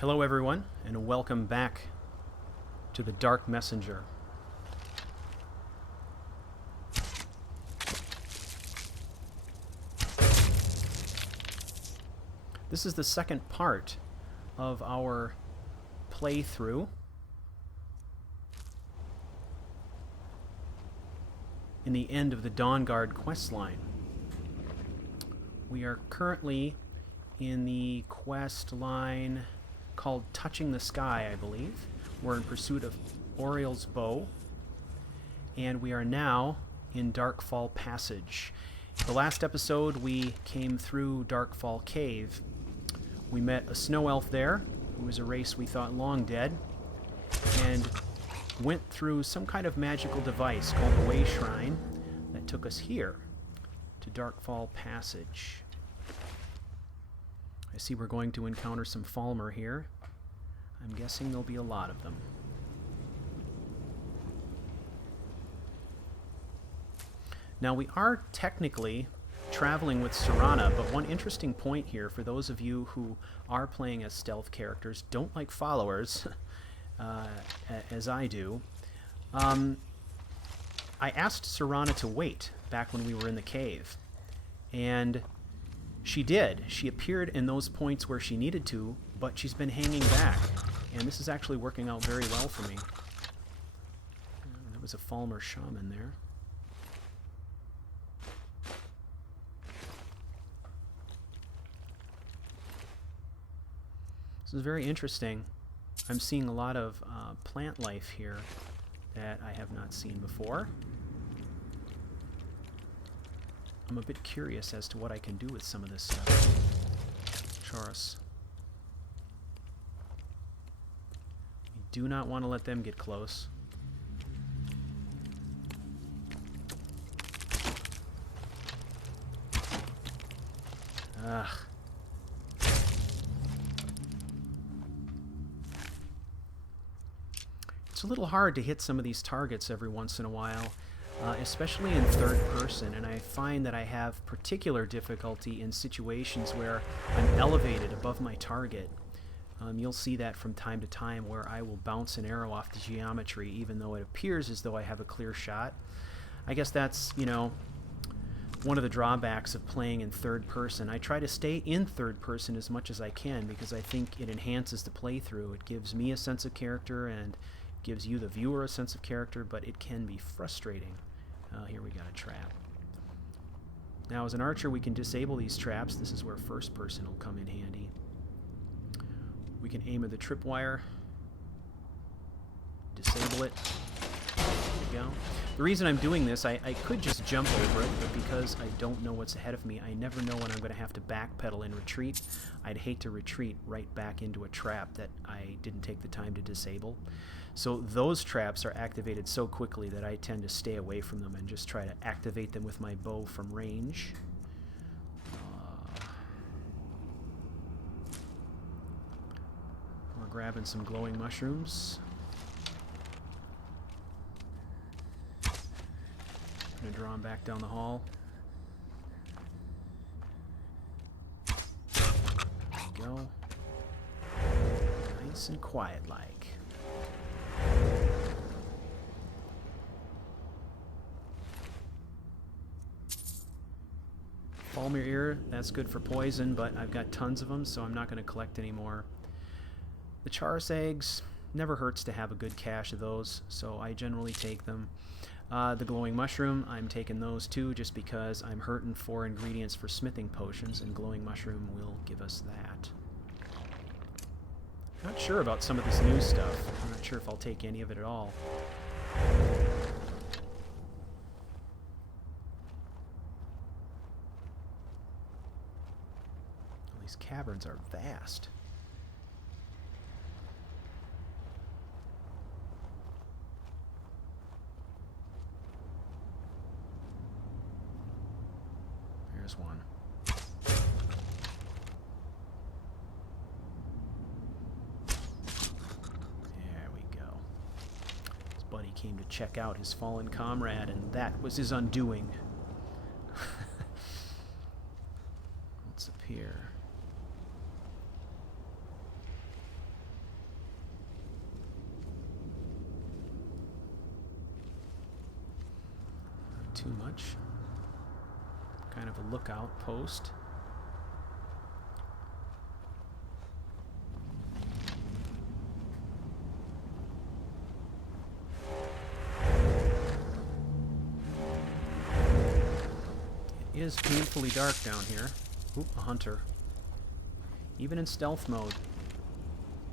Hello everyone, and welcome back to the Dark Messenger. This is the second part of our playthrough. In the end of the Dawnguard questline. We are currently in the quest line called Touching the Sky, I believe. We're in pursuit of Auriel's bow, and we are now in Darkfall Passage. The last episode we came through Darkfall Cave. We met a snow elf there, who was a race we thought long dead, and went through some kind of magical device called the Way Shrine that took us here to Darkfall Passage. I see we're going to encounter some Falmer here. I'm guessing there'll be a lot of them. Now we are technically traveling with Serana, but one interesting point here for those of you who are playing as stealth characters, don't like followers, as I do. I asked Serana to wait back when we were in the cave, and she did. She appeared in those points where she needed to, but she's been hanging back, and this is actually working out very well for me. There was a Falmer shaman there. This is very interesting. I'm seeing a lot of plant life here that I have not seen before. I'm a bit curious as to what I can do with some of this stuff. Chaurus. We do not want to let them get close. Ugh. It's a little hard to hit some of these targets every once in a while. Especially in third person, and I find that I have particular difficulty in situations where I'm elevated above my target. You'll see that from time to time where I will bounce an arrow off the geometry even though it appears as though I have a clear shot. I guess that's, you know, one of the drawbacks of playing in third person. I try to stay in third person as much as I can because I think it enhances the playthrough. It gives me a sense of character and gives you, the viewer, a sense of character, but it can be frustrating. Here we got a trap. Now, as an archer, we can disable these traps. This is where first person will come in handy. We can aim at the tripwire, disable it. There we go. The reason I'm doing this, I could just jump over it, but because I don't know what's ahead of me, I never know when I'm going to have to backpedal and retreat. I'd hate to retreat right back into a trap that I didn't take the time to disable. So those traps are activated so quickly that I tend to stay away from them and just try to activate them with my bow from range. We're grabbing some glowing mushrooms. I'm going to draw them back down the hall. There we go. Nice and quiet-like. Falmer ear, that's good for poison, but I've got tons of them, so I'm not going to collect any more. The Chaurus eggs, never hurts to have a good cache of those, so I generally take them. The glowing mushroom, I'm taking those too, just because I'm hurting for ingredients for smithing potions, and glowing mushroom will give us that. Not sure about some of this new stuff. I'm not sure if I'll take any of it at all. These caverns are vast. There's one. There we go. His buddy came to check out his fallen comrade, and that was his undoing. What's up here? too much. Kind of a lookout post. It is painfully dark down here. Oop, a hunter. Even in stealth mode,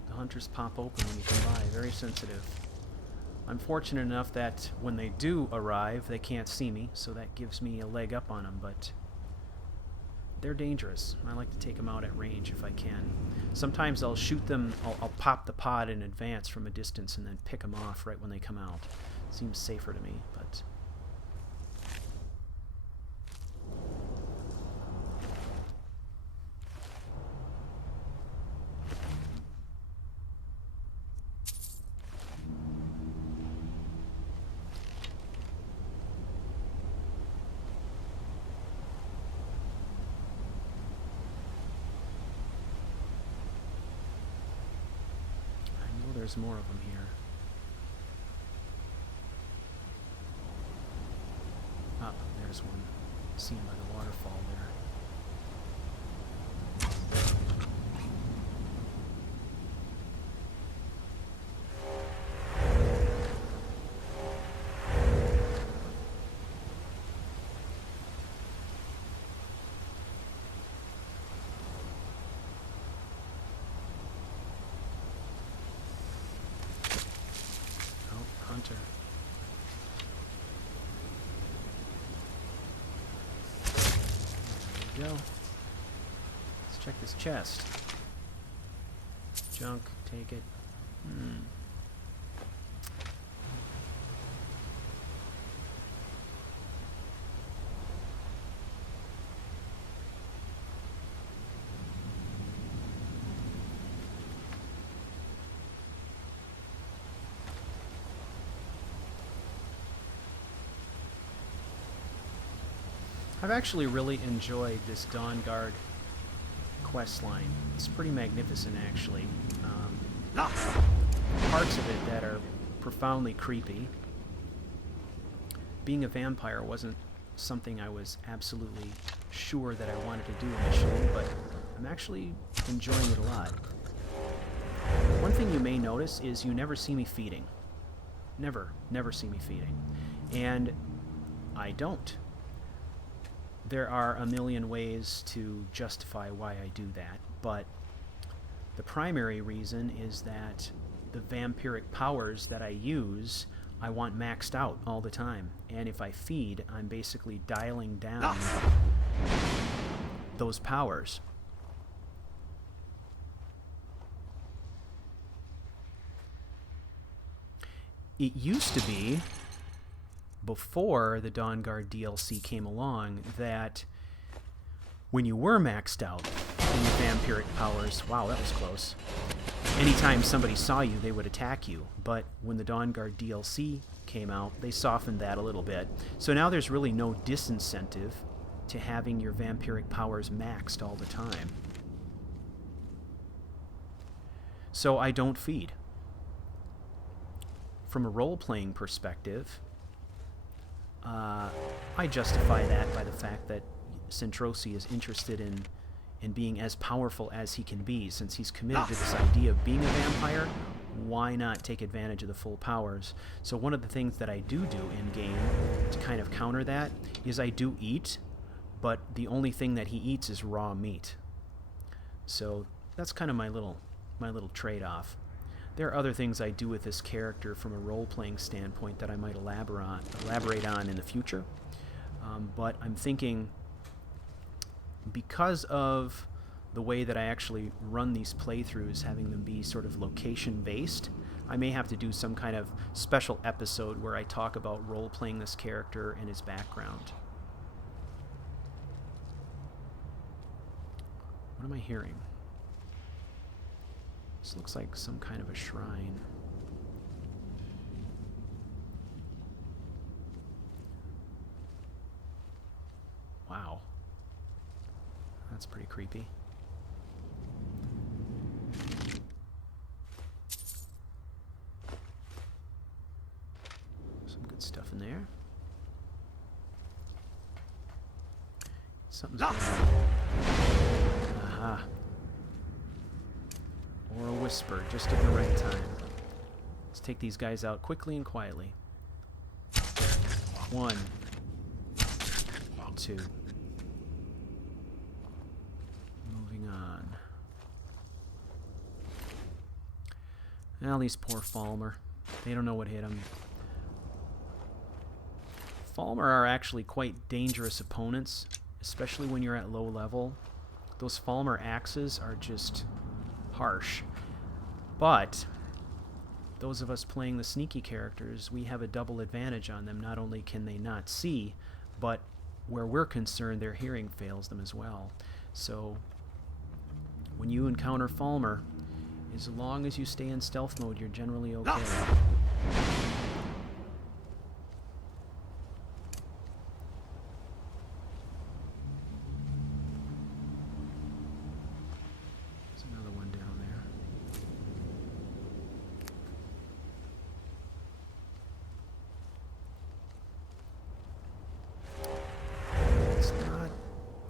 the hunters pop open when you come by. Very sensitive. I'm fortunate enough that when they do arrive, they can't see me, so that gives me a leg up on them, but they're dangerous. I like to take them out at range if I can. Sometimes I'll shoot them, I'll pop the pod in advance from a distance and then pick them off right when they come out. Seems safer to me, but... there's more of them here. Ah, there's one. Seen by the waterfall there. Hunter. There we go. Let's check this chest. Junk, take it. I've actually really enjoyed this Dawn Guard quest line. It's pretty magnificent, actually. Parts of it that are profoundly creepy. Being a vampire wasn't something I was absolutely sure that I wanted to do initially, but I'm actually enjoying it a lot. One thing you may notice is you never see me feeding. Never see me feeding. And I don't. There are a million ways to justify why I do that, but the primary reason is that the vampiric powers that I use, I want maxed out all the time. And if I feed, I'm basically dialing down those powers. It used to be, before the Dawn Guard DLC came along, that when you were maxed out in your vampiric powers, wow, that was close. Anytime somebody saw you, they would attack you. But when the Dawn Guard DLC came out, they softened that a little bit. So now there's really no disincentive to having your vampiric powers maxed all the time. So I don't feed. From a role-playing perspective, I justify that by the fact that Sentrosi is interested in being as powerful as he can be. Since he's committed to this idea of being a vampire, why not take advantage of the full powers? So one of the things that I do in-game to kind of counter that is I do eat, but the only thing that he eats is raw meat. So that's kind of my little trade-off. There are other things I do with this character from a role-playing standpoint that I might elaborate on in the future. But I'm thinking, because of the way that I actually run these playthroughs, having them be sort of location-based, I may have to do some kind of special episode where I talk about role-playing this character and his background. What am I hearing? This looks like some kind of a shrine. Wow. That's pretty creepy. Some good stuff in there. Something's going on. Aha. Or a whisper, just at the right time. Let's take these guys out quickly and quietly. 1, 2. Moving on. Now these poor Falmer. They don't know what hit them. Falmer are actually quite dangerous opponents, especially when you're at low level. Those Falmer axes are just harsh. But those of us playing the sneaky characters, we have a double advantage on them. Not only can they not see, but where we're concerned, their hearing fails them as well. So when you encounter Falmer, as long as you stay in stealth mode, you're generally okay.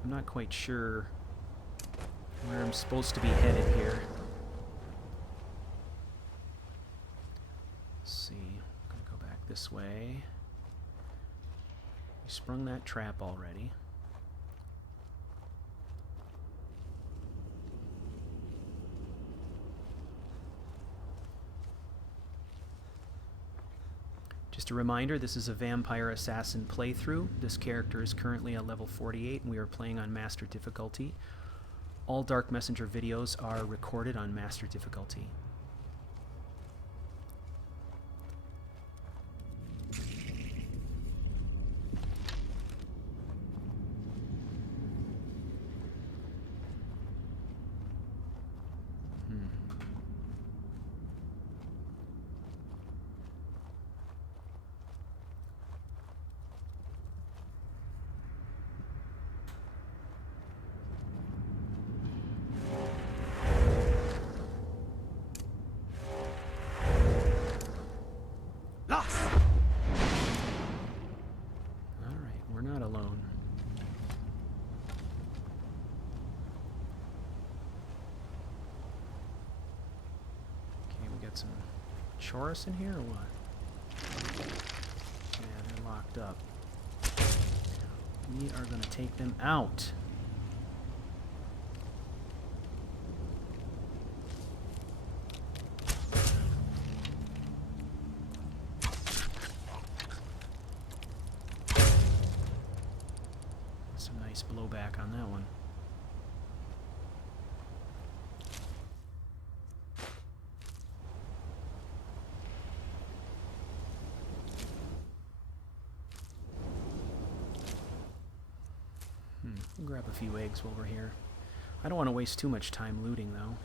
I'm not quite sure where I'm supposed to be headed here. Let's see. I'm going to go back this way. We sprung that trap already. Just a reminder, this is a Vampire Assassin playthrough. This character is currently at level 48, and we are playing on Master difficulty. All Dark Messenger videos are recorded on Master difficulty. Some Chorus in here or what? Yeah, they're locked up. We are going to take them out. Some nice blowback on that one. We'll grab a few eggs while we're here. I don't want to waste too much time looting, though.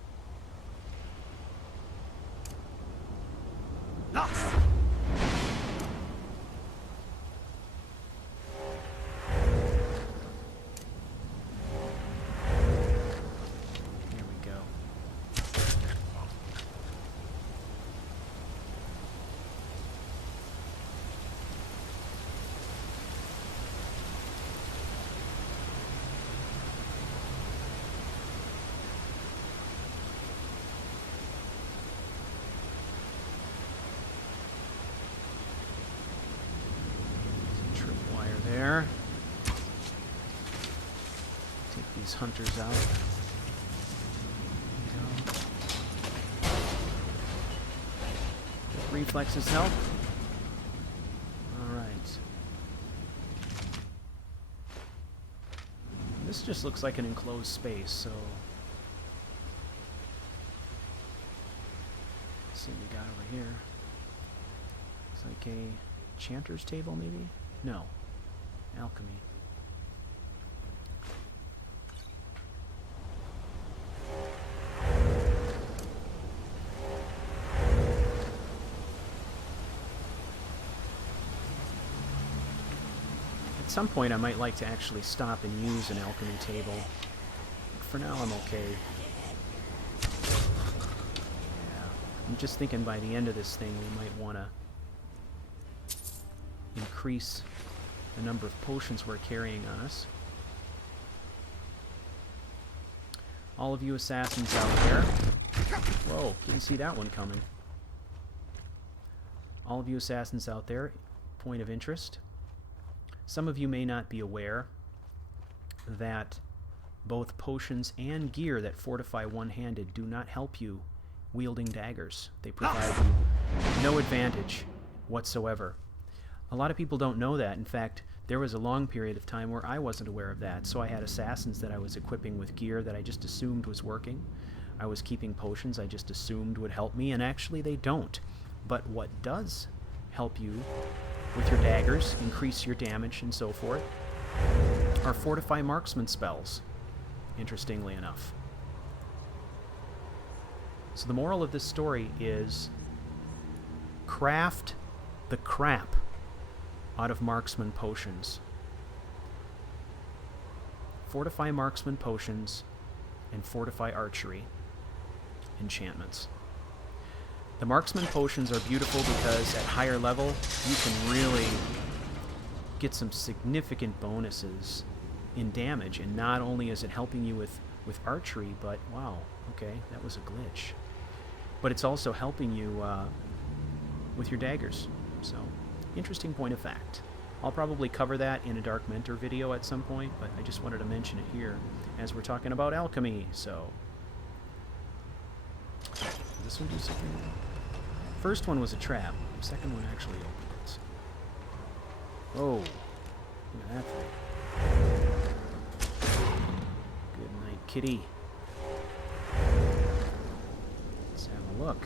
Here we go. There. Take these hunters out. Reflexes help. Alright. This just looks like an enclosed space, so let's see what we got over here. It's like a chanter's table, maybe? No. Alchemy. At some point I might like to actually stop and use an alchemy table. For now I'm okay. Yeah. I'm just thinking by the end of this thing we might want to increase the number of potions we're carrying on us. All of you assassins out there. Whoa, didn't see that one coming. All of you assassins out there, point of interest. Some of you may not be aware that both potions and gear that fortify one-handed do not help you wielding daggers. They provide you no advantage whatsoever. A lot of people don't know that. In fact, there was a long period of time where I wasn't aware of that, so I had assassins that I was equipping with gear that I just assumed was working. I was keeping potions I just assumed would help me, and actually they don't. But what does help you with your daggers, increase your damage and so forth, are Fortify Marksman spells, interestingly enough. So the moral of this story is craft the crap out of Marksman potions. Fortify Marksman potions and Fortify Archery enchantments. The Marksman potions are beautiful because at higher level you can really get some significant bonuses in damage, and not only is it helping you with archery, but wow, okay, that was a glitch. But it's also helping you with your daggers. So, interesting point of fact. I'll probably cover that in a Dark Mentor video at some point, but I just wanted to mention it here as we're talking about alchemy. So, does this one do something? First one was a trap. Second one actually opened it. Oh, look at that thing. Good night, kitty. Let's have a look.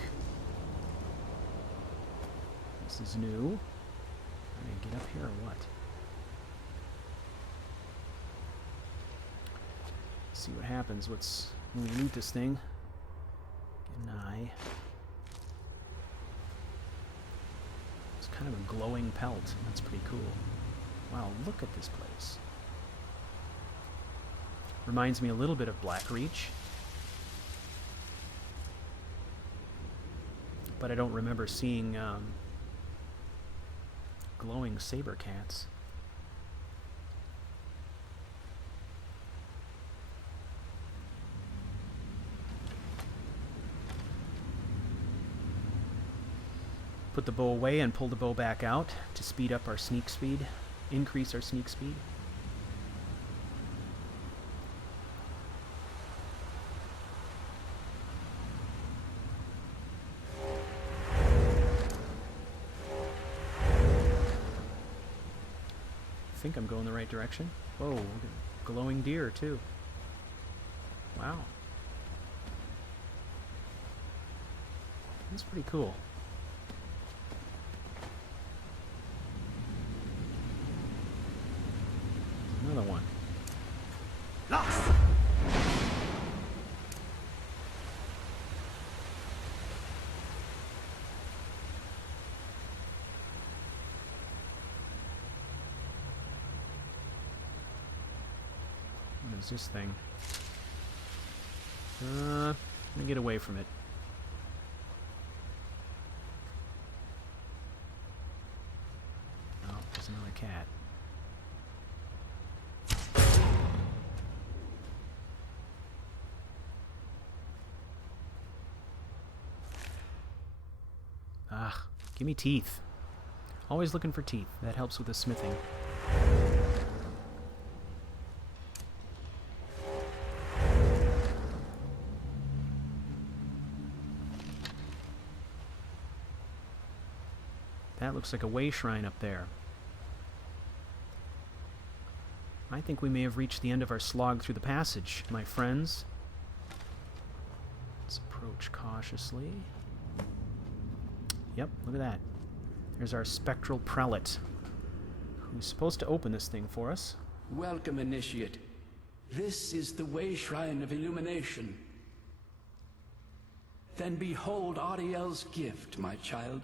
This is new. Can I get up here or what? Let's see what happens. When we loot this thing? Get an eye. It's kind of a glowing pelt. That's pretty cool. Wow, look at this place. Reminds me a little bit of Blackreach. But I don't remember seeing glowing saber cats. Put the bow away and pull the bow back out to speed up our sneak speed, increase our sneak speed. I think I'm going the right direction. Whoa, look at glowing deer too. Wow. That's pretty cool. Another one. What is this thing? Let me get away from it. Oh, there's another cat. Ah, give me teeth. Always looking for teeth. That helps with the smithing. That looks like a way shrine up there. I think we may have reached the end of our slog through the passage, my friends. Let's approach cautiously. Yep, look at that. There's our spectral prelate, who's supposed to open this thing for us. Welcome, Initiate. This is the Way Shrine of Illumination. Then behold Auriel's gift, my child.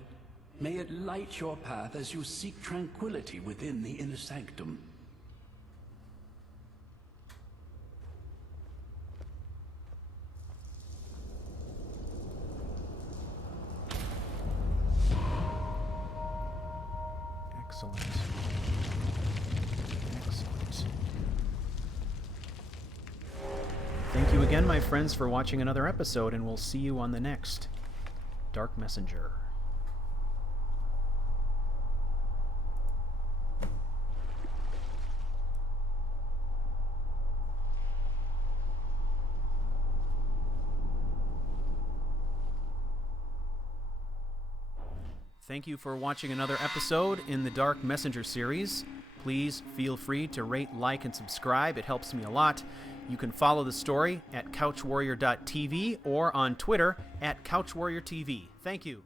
May it light your path as you seek tranquility within the inner sanctum. Excellent. Excellent. Thank you again, my friends, for watching another episode, and we'll see you on the next Dark Messenger. Thank you for watching another episode in the Dark Messenger series. Please feel free to rate, like, and subscribe. It helps me a lot. You can follow the story at CouchWarrior.tv or on Twitter at CouchWarriorTV. Thank you.